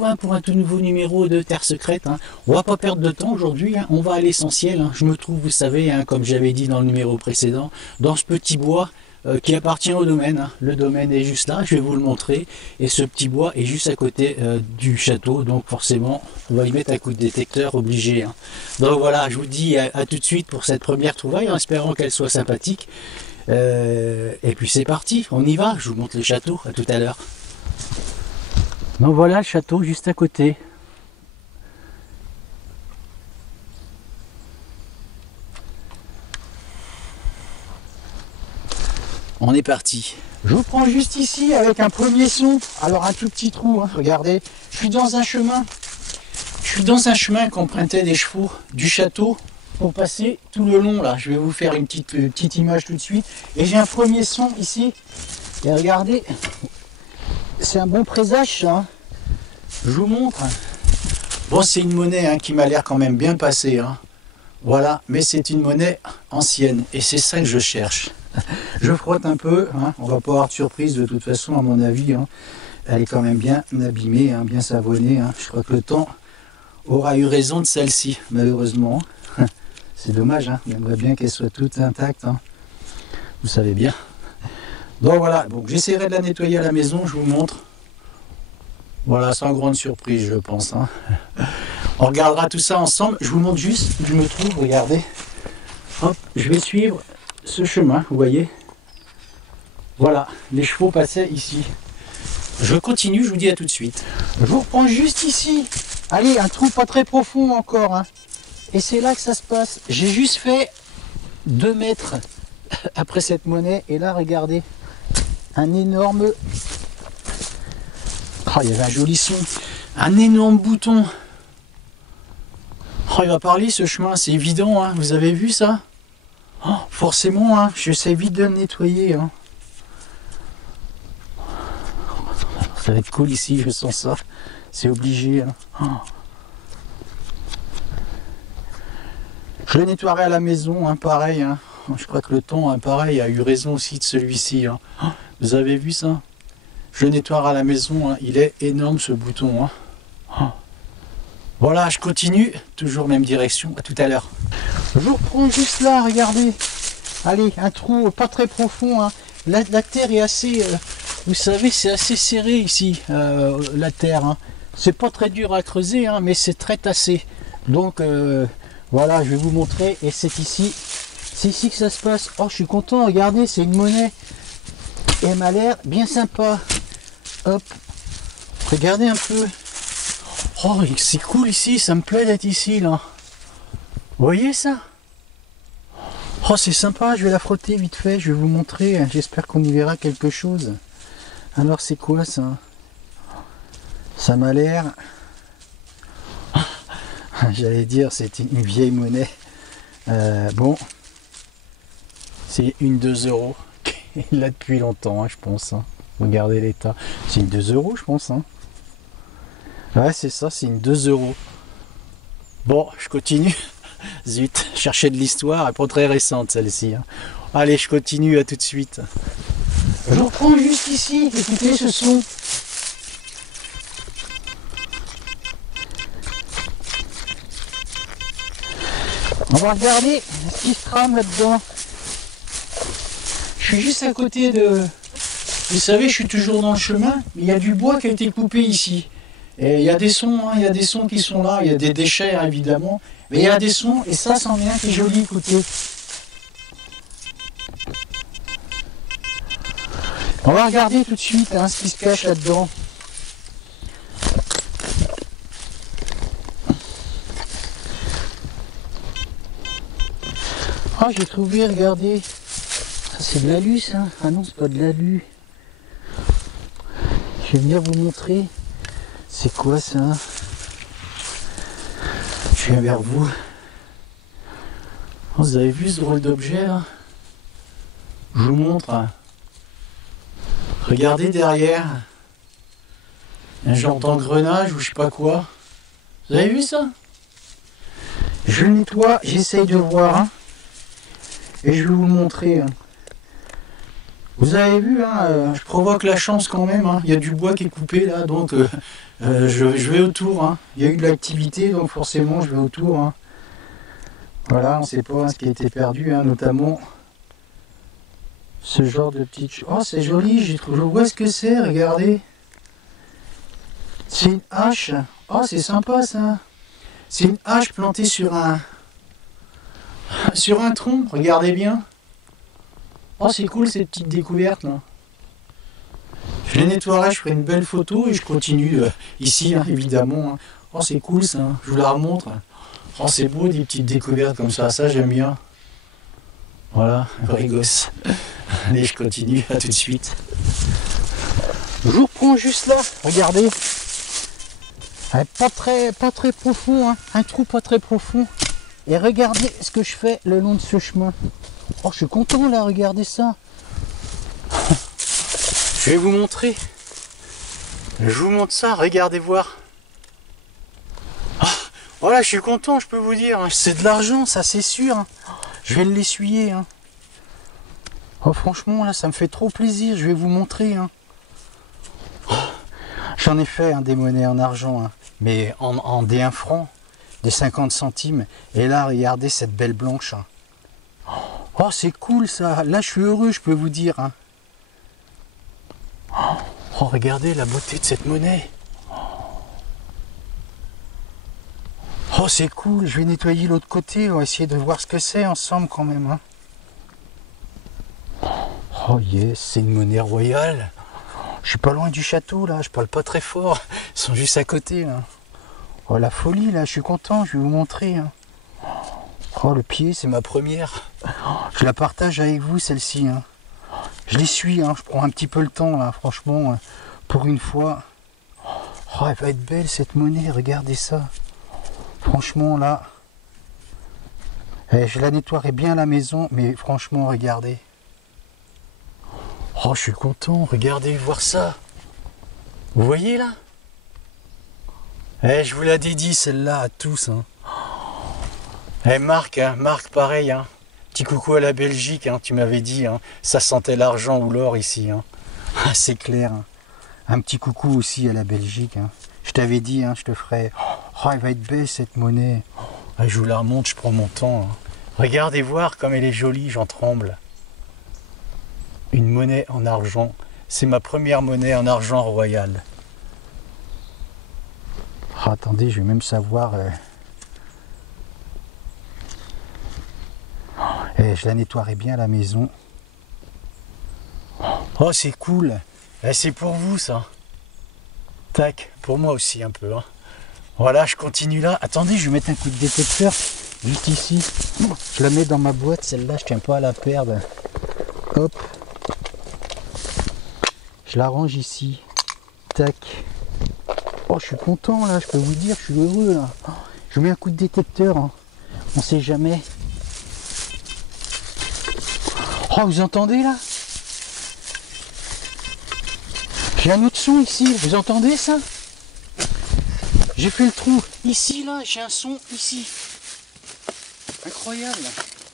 retrouve pour un tout nouveau numéro de Terre Secrète. On va pas perdre de temps aujourd'hui, on va à l'essentiel. Je me trouve, vous savez, comme j'avais dit dans le numéro précédent, dans ce petit bois qui appartient au domaine. Le domaine est juste là, je vais vous le montrer. Et ce petit bois est juste à côté du château, donc forcément, on va y mettre un coup de détecteur obligé. Donc voilà, je vous dis à tout de suite pour cette première trouvaille, en espérant qu'elle soit sympathique. Et puis c'est parti, on y va, je vous montre le château, à tout à l'heure. Donc voilà le château juste à côté. On est parti. Je vous prends juste ici avec un premier son. Alors un tout petit trou, regardez. Je suis dans un chemin. Je suis dans un chemin qu'empruntaient des chevaux du château pour passer tout le long là. Je vais vous faire une petite image tout de suite. Et j'ai un premier son ici. Et regardez, c'est un bon présage ça. Je vous montre. Bon, c'est une monnaie qui m'a l'air quand même bien passée. Voilà, mais c'est une monnaie ancienne. Et c'est ça que je cherche. Je frotte un peu, on va pas avoir de surprise de toute façon à mon avis. Elle est quand même bien abîmée, bien savonnée. Je crois que le temps aura eu raison de celle-ci, malheureusement. C'est dommage, j'aimerais bien qu'elle soit toute intacte. Vous savez bien. Donc voilà, donc j'essaierai de la nettoyer à la maison, je vous montre. Voilà, sans grande surprise je pense. On regardera tout ça ensemble. Je vous montre juste où je me trouve, regardez. Hop, je vais suivre ce chemin, vous voyez. Voilà, les chevaux passaient ici. Je continue, je vous dis à tout de suite. Je vous reprends juste ici. Allez, un trou pas très profond encore. Et c'est là que ça se passe. J'ai juste fait 2 mètres après cette monnaie. Et là, regardez, un énorme... Oh, il y avait un joli son. Un énorme bouton. Oh, il va parler ce chemin, c'est évident, vous avez vu ça? Oh, forcément, j'essaie vite de le nettoyer. Ça va être cool ici, je sens ça. C'est obligé. Oh. Je le nettoierai à la maison, pareil. Je crois que le temps, pareil, a eu raison aussi de celui-ci. Oh, vous avez vu ça? Je le nettoierai à la maison. Il est énorme ce bouton. Oh. Voilà, je continue. Toujours même direction. À tout à l'heure. Je vous reprends juste là, regardez. Allez, un trou pas très profond. La terre est assez... vous savez, c'est assez serré ici, la terre. C'est pas très dur à creuser, mais c'est très tassé. Donc, voilà, je vais vous montrer. Et c'est ici que ça se passe. Oh, je suis content, regardez, c'est une monnaie. Et elle m'a l'air bien sympa. Hop, regardez un peu. Oh, c'est cool ici, ça me plaît d'être ici, là. Vous voyez ça? Oh, c'est sympa, je vais la frotter vite fait, je vais vous montrer. J'espère qu'on y verra quelque chose. Alors, c'est quoi ça? Ça m'a l'air... J'allais dire, c'est une vieille monnaie. Bon, c'est une 2 €. Il l'a depuis longtemps, je pense. Regardez l'état. C'est une 2 €, je pense. Ouais, c'est ça, c'est une 2 €. Bon, je continue. Zut, chercher de l'histoire, elle est pas très récente celle-ci. Allez, je continue, à tout de suite. Je reprends juste ici, écoutez ce son. On va regarder ce qui se trame là-dedans. Je suis juste à côté de... Vous savez, je suis toujours dans le chemin, mais il y a du bois qui a été coupé ici. Et il y a des sons, il y a des sons qui sont là, il y a des déchets évidemment, mais il y a des sons, et ça, c'en est un qui est joli, écoutez. On va regarder tout de suite ce qui se cache là-dedans. Ah, j'ai trouvé, regardez. Ça, c'est de l'alu, ça. Ah non, c'est pas de l'alu. Je vais venir vous montrer. C'est quoi ça? Je viens vers vous. Oh, vous avez vu ce drôle d'objet là? Je vous montre. Regardez derrière. Un genre d'engrenage ou je sais pas quoi. Vous avez vu ça? Je le nettoie, j'essaye de voir. Et je vais vous le montrer. Vous avez vu, je provoque la chance quand même. Il y a du bois qui est coupé là, donc Je vais autour, hein. Il y a eu de l'activité, donc forcément je vais autour. Hein. Voilà, on ne sait pas ce qui a été perdu, hein, notamment ce genre de petite... Oh, c'est joli, je vois ce que c'est, regardez. C'est une hache. Oh, c'est sympa ça. C'est une hache plantée sur un tronc, regardez bien. Oh, c'est cool cette petite découverte là. Je les nettoierai, je ferai une belle photo et je continue ici, hein, évidemment. Hein. Oh, c'est cool ça, je vous la remontre. Oh, c'est beau des petites découvertes comme ça j'aime bien. Voilà, vrai gosse. Allez, je continue, à tout de suite. Je vous reprends juste là, regardez. Pas très profond, hein. Un trou pas très profond. Et regardez ce que je fais le long de ce chemin. Oh, je suis content là, regardez ça. Je vais vous montrer. Je vous montre ça, regardez voir. Voilà, je suis content, je peux vous dire. C'est de l'argent, ça c'est sûr. Je vais l'essuyer. Hein. Oh, franchement, là, ça me fait trop plaisir. Je vais vous montrer. Hein. J'en ai fait des monnaies en argent, hein, mais en des 1 franc, des 50 centimes. Et là, regardez cette belle blanche. Hein. Oh, c'est cool ça. Là, je suis heureux, je peux vous dire. Hein. Oh, regardez la beauté de cette monnaie. Oh, c'est cool. Je vais nettoyer l'autre côté. On va essayer de voir ce que c'est ensemble quand même. Hein. Oh yes, c'est une monnaie royale. Je suis pas loin du château là, je parle pas très fort. Ils sont juste à côté là. Oh la folie là, je suis content, je vais vous montrer. Hein. Oh le pied, c'est ma première. Je la partage avec vous celle-ci. Hein. Je l'essuie, hein. Je prends un petit peu le temps là, franchement, pour une fois. Oh, elle va être belle cette monnaie, regardez ça. Franchement là. Je la nettoierai bien à la maison, mais franchement, regardez. Oh, je suis content, regardez, voir ça. Vous voyez là? Je vous la dédie celle-là à tous. Hein. Marc, hein, Marc, pareil. Hein. Petit coucou à la Belgique, hein, tu m'avais dit. Hein, ça sentait l'argent ou l'or ici. Hein. Ah, c'est clair. Hein. Un petit coucou aussi à la Belgique. Hein. Je t'avais dit, hein, je te ferai. Oh, elle va être belle cette monnaie. Je vous la remonte, je prends mon temps. Hein. Regardez voir comme elle est jolie, j'en tremble. Une monnaie en argent. C'est ma première monnaie en argent royal. Oh, attendez, je vais même savoir. Je la nettoierai bien à la maison. Oh, c'est cool. C'est pour vous ça. Tac, pour moi aussi un peu. Hein. Voilà, je continue là. Attendez, je vais mettre un coup de détecteur juste ici. Je la mets dans ma boîte, celle-là, je tiens pas à la perdre. Hop. Je la range ici. Tac. Oh, je suis content là, je peux vous dire, je suis heureux là. Je mets un coup de détecteur. Hein. On sait jamais. Oh, vous entendez là? J'ai un autre son ici, vous entendez ça? J'ai fait le trou. Ici là, j'ai un son ici. Incroyable.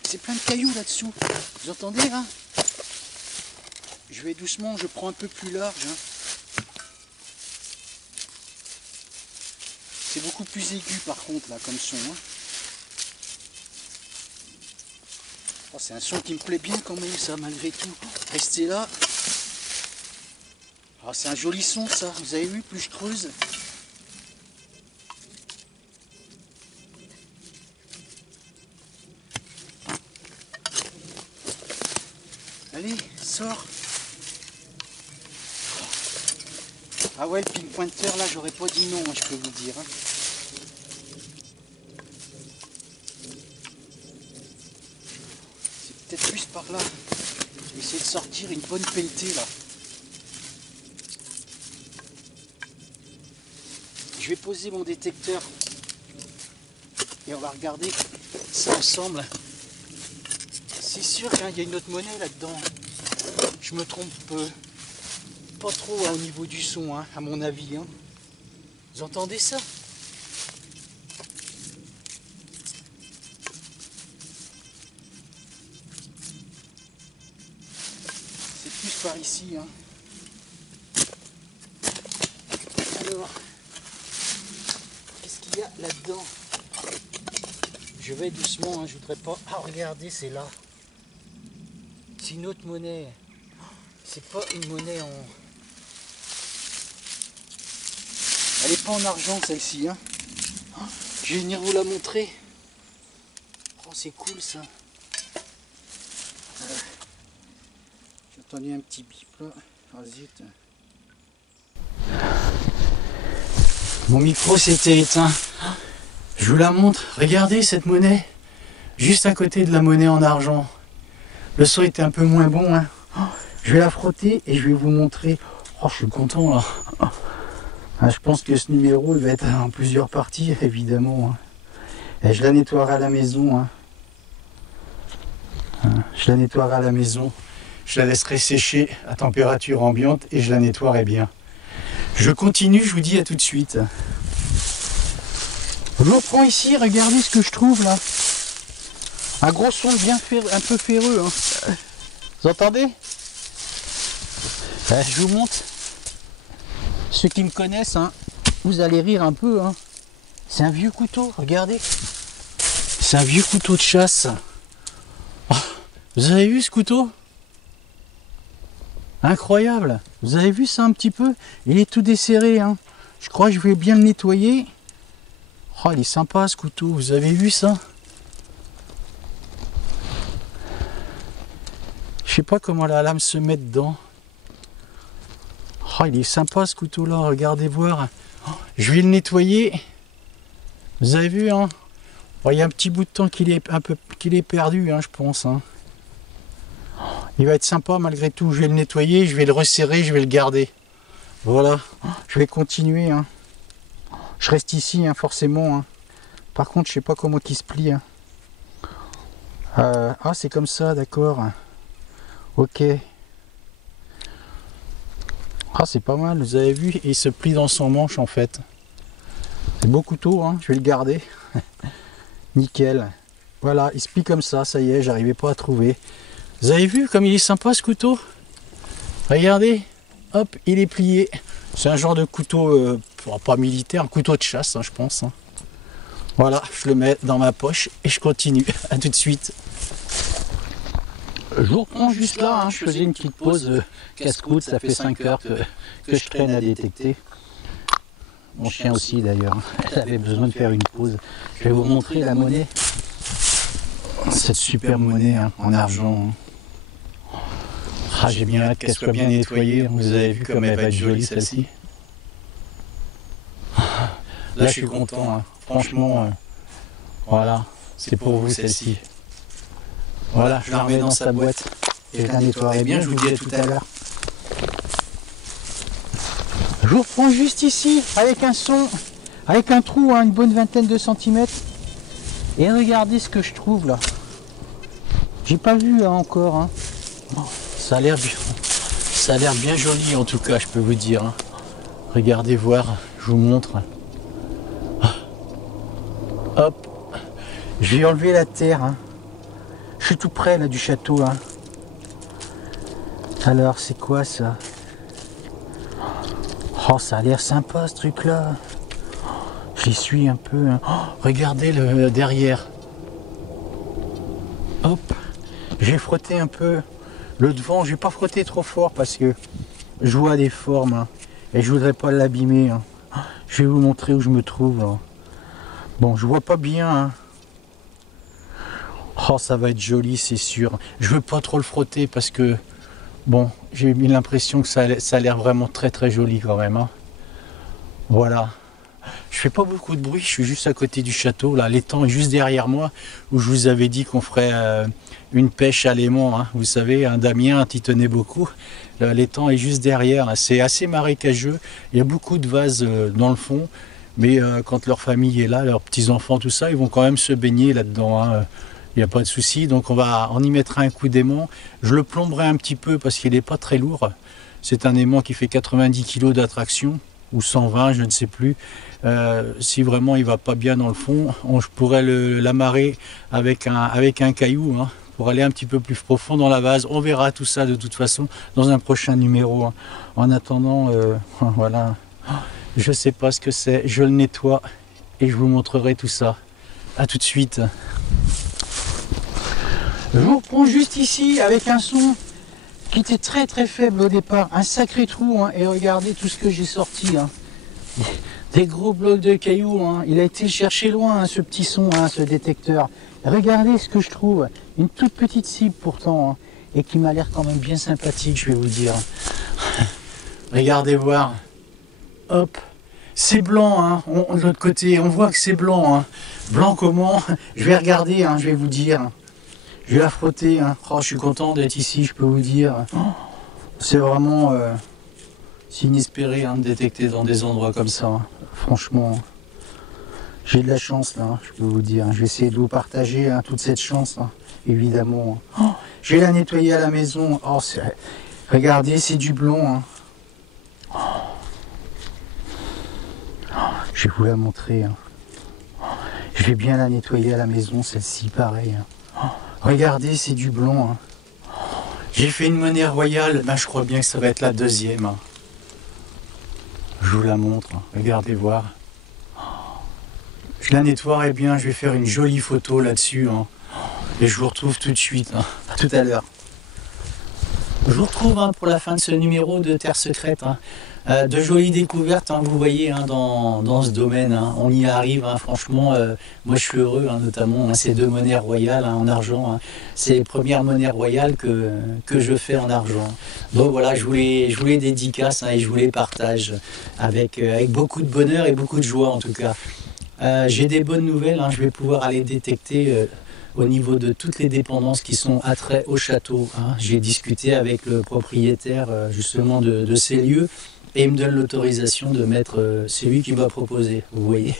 C'est plein de cailloux là-dessous. Vous entendez là? Je vais doucement, je prends un peu plus large. Hein. C'est beaucoup plus aigu par contre là comme son. Hein. Oh, c'est un son qui me plaît bien quand même ça malgré tout. Restez là. Oh, c'est un joli son ça, vous avez vu, plus je creuse. Allez, sors. Ah ouais, le ping pointer là, j'aurais pas dit non, je peux vous dire. Hein. C'est peut-être plus par là. Je vais essayer de sortir une bonne pelletée là. Je vais poser mon détecteur et on va regarder ça ensemble. C'est sûr qu'il y a une autre monnaie là-dedans. Je me trompe pas trop hein, au niveau du son, hein, à mon avis. Hein. Vous entendez ça? C'est plus par ici. Hein. Alors, dedans. Je vais doucement, hein, je voudrais pas... Ah, regardez, c'est là. C'est une autre monnaie. C'est pas une monnaie en... Elle est pas en argent, celle-ci. Hein. Je vais venir vous la montrer. Oh, c'est cool, ça. J'ai entendu un petit bip, là. Ah, zut. Mon micro s'était éteint. Je vous la montre. Regardez cette monnaie. Juste à côté de la monnaie en argent. Le son était un peu moins bon. Hein. Je vais la frotter et je vais vous montrer. Oh, je suis content là. Ah, je pense que ce numéro il va être en plusieurs parties, évidemment. Hein. Et je la nettoierai à la maison. Hein. Je la nettoierai à la maison. Je la laisserai sécher à température ambiante et je la nettoierai bien. Je continue, je vous dis à tout de suite. Je reprends ici, regardez ce que je trouve là. Un gros son bien un peu ferreux. Hein. Vous entendez? Je vous montre. Ceux qui me connaissent, hein, vous allez rire un peu. Hein. C'est un vieux couteau, regardez. C'est un vieux couteau de chasse. Oh, vous avez vu ce couteau? Incroyable. Vous avez vu ça un petit peu? Il est tout desserré. Hein. Je crois que je vais bien le nettoyer. Oh, il est sympa ce couteau. Vous avez vu ça? Je sais pas comment la lame se met dedans. Oh, il est sympa ce couteau là. Regardez voir. Oh, je vais le nettoyer. Vous avez vu, hein? Oh, il y a un petit bout de temps qu'il est perdu, hein, je pense. Hein. Il va être sympa malgré tout. Je vais le nettoyer, je vais le resserrer, je vais le garder. Voilà. Je vais continuer. Hein. Je reste ici, hein, forcément. Hein. Par contre, je sais pas comment il se plie. Hein. Ah, c'est comme ça, d'accord. Ok. Ah, c'est pas mal, vous avez vu. Il se plie dans son manche, en fait. C'est beau couteau, hein. Je vais le garder. Nickel. Voilà, il se plie comme ça, ça y est, j'arrivais pas à trouver. Vous avez vu comme il est sympa ce couteau? Regardez, hop, il est plié. C'est un genre de couteau, pas militaire, un couteau de chasse, hein, je pense. Hein. Voilà, je le mets dans ma poche et je continue. À tout de suite. Je vous reprends juste là, hein. Je faisais une petite pause casse-croûte, ça fait 5 heures que je traîne à détecter. Mon chien aussi d'ailleurs, elle avait besoin de faire une pause. Je vais vous montrer la monnaie. Cette super monnaie, hein, en argent. Ah, j'ai bien hâte qu'elle soit bien nettoyée. Vous avez vu comme elle va être jolie celle-ci. Là je suis content, hein. Franchement, voilà, c'est pour vous celle-ci. Voilà, je la remets dans sa boîte et je la nettoierai bien, je vous dis à tout à l'heure. Je vous reprends juste ici avec un son, avec un trou, hein, une bonne vingtaine de centimètres. Et regardez ce que je trouve là. J'ai pas vu hein, encore. Hein. Oh, ça a l'air bien joli en tout cas, je peux vous dire. Hein. Regardez voir, je vous montre. Hop, je vais enlever la terre. Hein. Je suis tout près là du château. Hein. Alors c'est quoi ça? Oh, ça a l'air sympa ce truc là. J'y suis un peu. Hein. Oh, regardez le derrière. Hop, j'ai frotté un peu le devant. Je vais pas frotter trop fort parce que je vois des formes hein, et je voudrais pas l'abîmer. Hein. Je vais vous montrer où je me trouve. Hein. Bon, je vois pas bien. Hein. Oh, ça va être joli, c'est sûr. Je veux pas trop le frotter parce que bon, j'ai eu l'impression que ça a l'air vraiment très très joli quand même. Hein. Voilà. Je fais pas beaucoup de bruit, je suis juste à côté du château. Là, l'étang est juste derrière moi, où je vous avais dit qu'on ferait une pêche à l'aimant. Hein. Vous savez, un Damien qui tenait beaucoup. L'étang est juste derrière. C'est assez marécageux. Il y a beaucoup de vases dans le fond. Mais quand leur famille est là, leurs petits-enfants, tout ça, ils vont quand même se baigner là-dedans. Hein. Il n'y a pas de souci. Donc on y mettra un coup d'aimant. Je le plomberai un petit peu parce qu'il n'est pas très lourd. C'est un aimant qui fait 90 kg d'attraction. Ou 120, je ne sais plus. Si vraiment il va pas bien dans le fond, je pourrais l'amarrer avec un caillou hein, pour aller un petit peu plus profond dans la vase. On verra tout ça de toute façon dans un prochain numéro. Hein. En attendant, voilà, je sais pas ce que c'est. Je le nettoie et je vous montrerai tout ça. A tout de suite. Je vous reprends juste ici avec un son qui était très très faible au départ. Un sacré trou, hein, et regardez tout ce que j'ai sorti. Hein. Des gros blocs de cailloux. Hein. Il a été cherché loin, hein, ce petit son, hein, ce détecteur. Regardez ce que je trouve. Une toute petite cible pourtant, hein, et qui m'a l'air quand même bien sympathique, je vais vous dire. Regardez voir. Hop. C'est blanc, hein. De l'autre côté, on voit que c'est blanc. Hein. Blanc comment? Je vais regarder, hein, je vais vous dire. Je vais la frotter. Hein. Oh, je suis content d'être ici, je peux vous dire. Oh, c'est vraiment c'est inespéré, hein, de détecter dans des endroits comme ça. Hein. Franchement, j'ai de la chance là, hein, je peux vous dire. Je vais essayer de vous partager, hein, toute cette chance, hein, évidemment. Oh, je vais la nettoyer à la maison. Oh, regardez, c'est du blond. Hein. Je vais vous la montrer. Hein. Je vais bien la nettoyer à la maison, celle-ci, pareil. Hein. Regardez, c'est du blond. Hein. J'ai fait une monnaie royale, ben, je crois bien que ça va être la deuxième. Hein. Je vous la montre, hein. Regardez voir. Je la nettoierai bien, je vais faire une jolie photo là-dessus. Hein. Et je vous retrouve tout de suite. Hein. À tout à l'heure. Je vous retrouve, hein, pour la fin de ce numéro de Terre Secrète. Hein. De jolies découvertes, hein, vous voyez, hein, dans ce domaine. Hein. On y arrive, hein, franchement. Moi, je suis heureux, hein, notamment. Hein, ces deux monnaies royales, hein, en argent. Hein. C'est les premières monnaies royales que je fais en argent. Donc voilà, je vous les dédicace, hein, et je vous les partage avec beaucoup de bonheur et beaucoup de joie, en tout cas. J'ai des bonnes nouvelles. Hein, je vais pouvoir aller détecter au niveau de toutes les dépendances qui sont attrait au château. Hein. J'ai discuté avec le propriétaire justement de ces lieux et il me donne l'autorisation de mettre celui qui m'a proposé, vous voyez.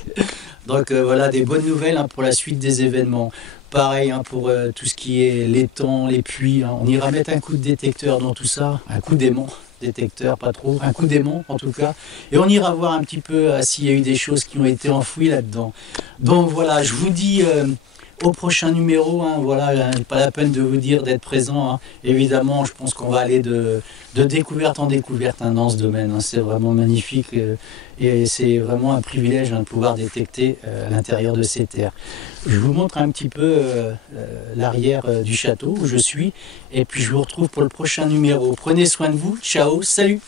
Donc voilà, des bonnes nouvelles, hein, pour la suite des événements. Pareil, hein, pour tout ce qui est l'étang, les puits. Hein. On ira mettre un coup de détecteur dans tout ça, un coup d'aimant. Détecteur, pas trop, un coup d'aimant en tout cas, et on ira voir un petit peu s'il y a eu des choses qui ont été enfouies là-dedans. Donc voilà, je vous dis au prochain numéro, hein, voilà, pas la peine de vous dire d'être présent, hein. Évidemment, je pense qu'on va aller de découverte en découverte, hein, dans ce domaine, hein. C'est vraiment magnifique et c'est vraiment un privilège, hein, de pouvoir détecter à l'intérieur de ces terres. Je vous montre un petit peu l'arrière du château où je suis, et puis je vous retrouve pour le prochain numéro. Prenez soin de vous, ciao, salut!